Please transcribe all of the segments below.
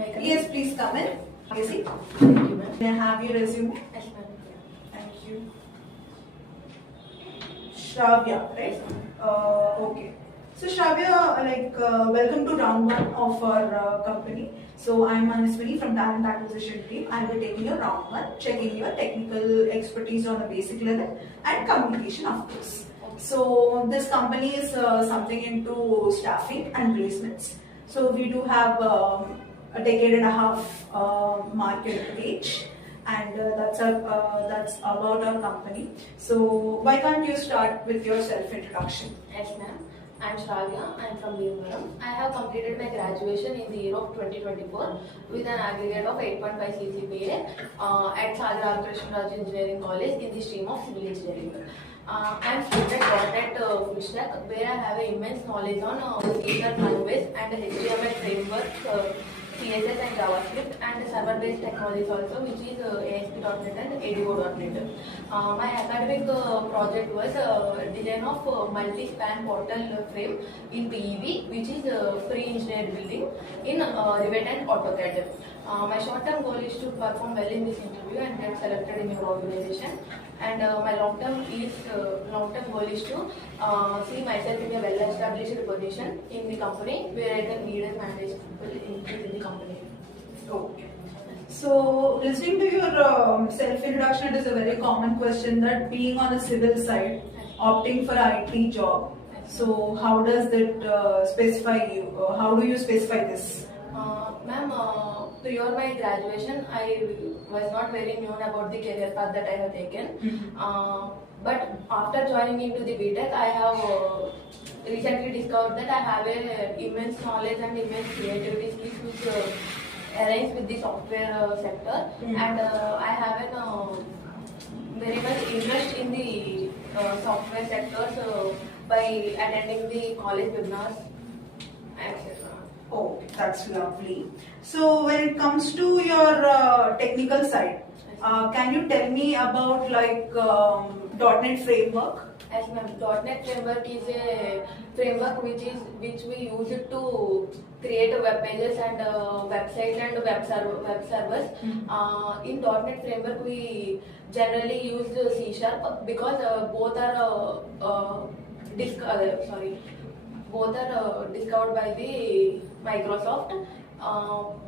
Yes, please come in. Easy. Thank you, ma'am. May I have your resume? Yes, ma'am. Thank you. Shravya, right? Okay. So Shravya, welcome to round one of our company. So I'm Manaswini from Talent Acquisition team. I will be taking your round one, checking your technical expertise on a basic level and communication, of course. So this company is something into staffing and placements. So we do have a decade and a half market reach, and that's about our company. So why can't you start with your self-introduction? Yes, ma'am. I'm Shravya. I'm from Bhimavaram. I have completed my graduation in the year of 2024 with an aggregate of 8.5 CGPA at Sagar Krishnaraj Engineering College in the stream of civil engineering. I'm student.dont full stack, where I have an immense knowledge on C# language and HTML framework, CSS and JavaScript, and server-based technologies also, which is ASP.NET and ADO.NET. My academic project was design of multi-span portal frame in PEB, which is pre-engineered building in Rivet and AutoCAD. My short-term goal is to perform well in this interview and get selected in your organization. And my long-term goal is to see myself in a well-established position in the company where I can lead and manage people in the company. Okay. So listening to your self-introduction, it is a very common question that being on the civil side, opting for IT job. So how does that specify you? How do you specify this? Ma'am, prior my graduation, I was not very known about the career path that I have taken. But after joining into the BTech, I have recently discovered that I have an immense knowledge and immense creativity skills which aligns with the software sector. And I have an very much interest in the software sector by attending the college webinars, etc. Oh, that's lovely. So when it comes to your technical side, can you tell me about .NET framework? Yes, ma'am. .NET framework is a framework which we use it to create web pages and websites and web servers. In .NET framework, we generally use C# because both are discovered by the Microsoft.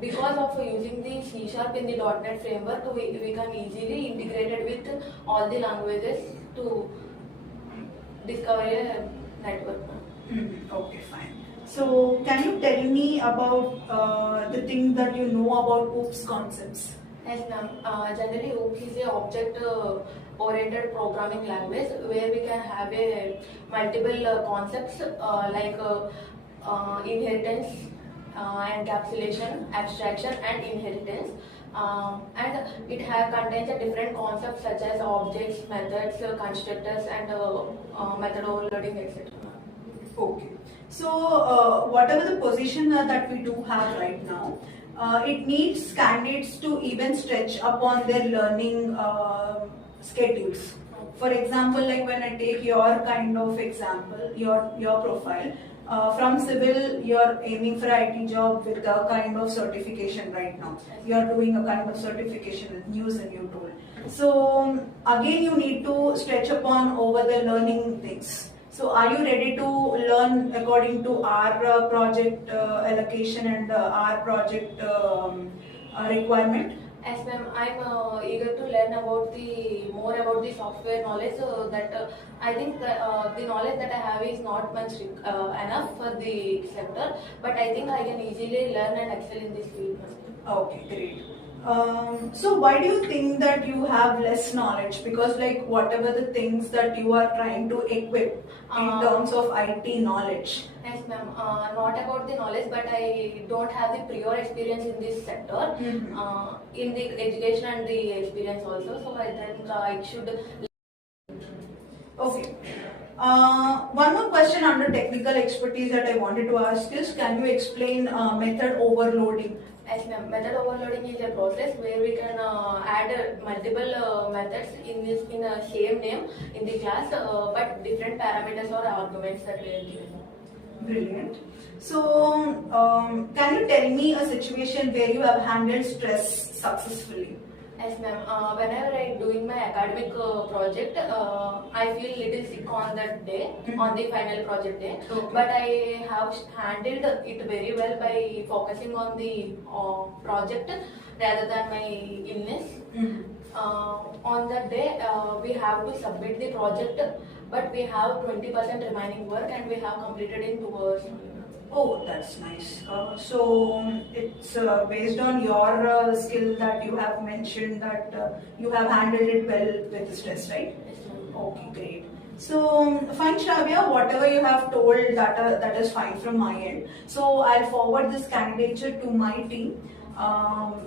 Because of using the C# in the .NET framework, we can easily integrate it with all the languages to discover a network. Okay, fine. So can you tell me about the thing that you know about OOPS concepts? Yes, ma'am. Generally, OOPS is a object-oriented programming language where we can have multiple concepts like inheritance, encapsulation, abstraction, and inheritance. And it contains a different concepts such as objects, methods, constructors, and method overloading, etc. Okay. So whatever the position that we do have right now, it needs candidates to even stretch upon their learning schedules. For example, like when I take your kind of example, your profile, from civil, you're aiming for IT job with a kind of certification right now. You're doing a kind of certification with NewZen, you told. So again, you need to stretch upon over the learning things. So are you ready to learn according to our project allocation and our project requirement? Yes, ma'am. I'm eager to learn more about the software knowledge. I think the knowledge that I have is not much enough for the sector, but I think I can easily learn and excel in this field. Okay, great. So why do you think that you have less knowledge? Because whatever the things that you are trying to equip in terms of IT knowledge. Yes, ma'am. Not about the knowledge, but I don't have the prior experience in this sector, in the education and the experience also. So I think I should. Okay. One more question under technical expertise that I wanted to ask is, can you explain method overloading? Yes, ma'am. Method overloading is a process where we can add multiple methods in a same name in the class, but different parameters or arguments that we are given. Brilliant. So, can you tell me a situation where you have handled stress successfully? Yes, ma'am. Whenever I doing my academic project, I feel little sick on that day, on the final project day. Okay. But I have handled it very well by focusing on the project rather than my illness. On that day, we have to submit the project, but we have 20% remaining work and we have completed in 2 hours. Oh, that's nice. So it's based on your skill that you have mentioned that you have handled it well with the stress, right? Yes, ma'am. Okay, great. So fine, Shravya, whatever you have told that is fine from my end. So I'll forward this candidature to my team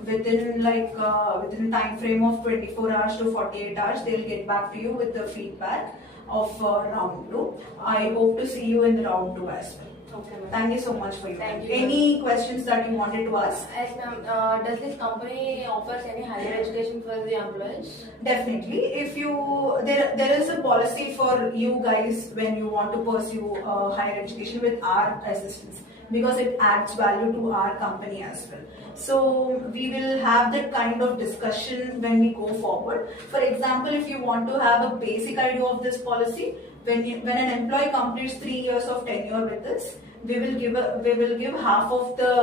within time frame of 24 hours to 48 hours. They'll get back to you with the feedback of round 2. I hope to see you in the round 2 as well. Okay, ma'am. Thank you so much for your time. Thank you. Any questions that you wanted to ask? Yes, ma'am. Does this company offers any higher education for the employees? Definitely. If you there is a policy for you guys when you want to pursue higher education with our assistance, because it adds value to our company as well. So we will have that kind of discussion when we go forward. For example, if you want to have a basic idea of this policy, when an employee completes 3 years of tenure with us, we will give half of the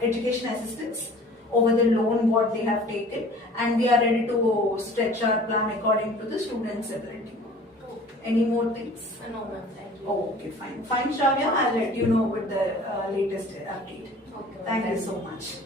education assistance over the loan what they have taken, and we are ready to stretch our plan according to the student's ability. Any more things? No, ma'am. Thank you. Oh, okay, fine. Fine, Shravya. I'll let you know with the latest update. Okay, ma'am. Thank you so much.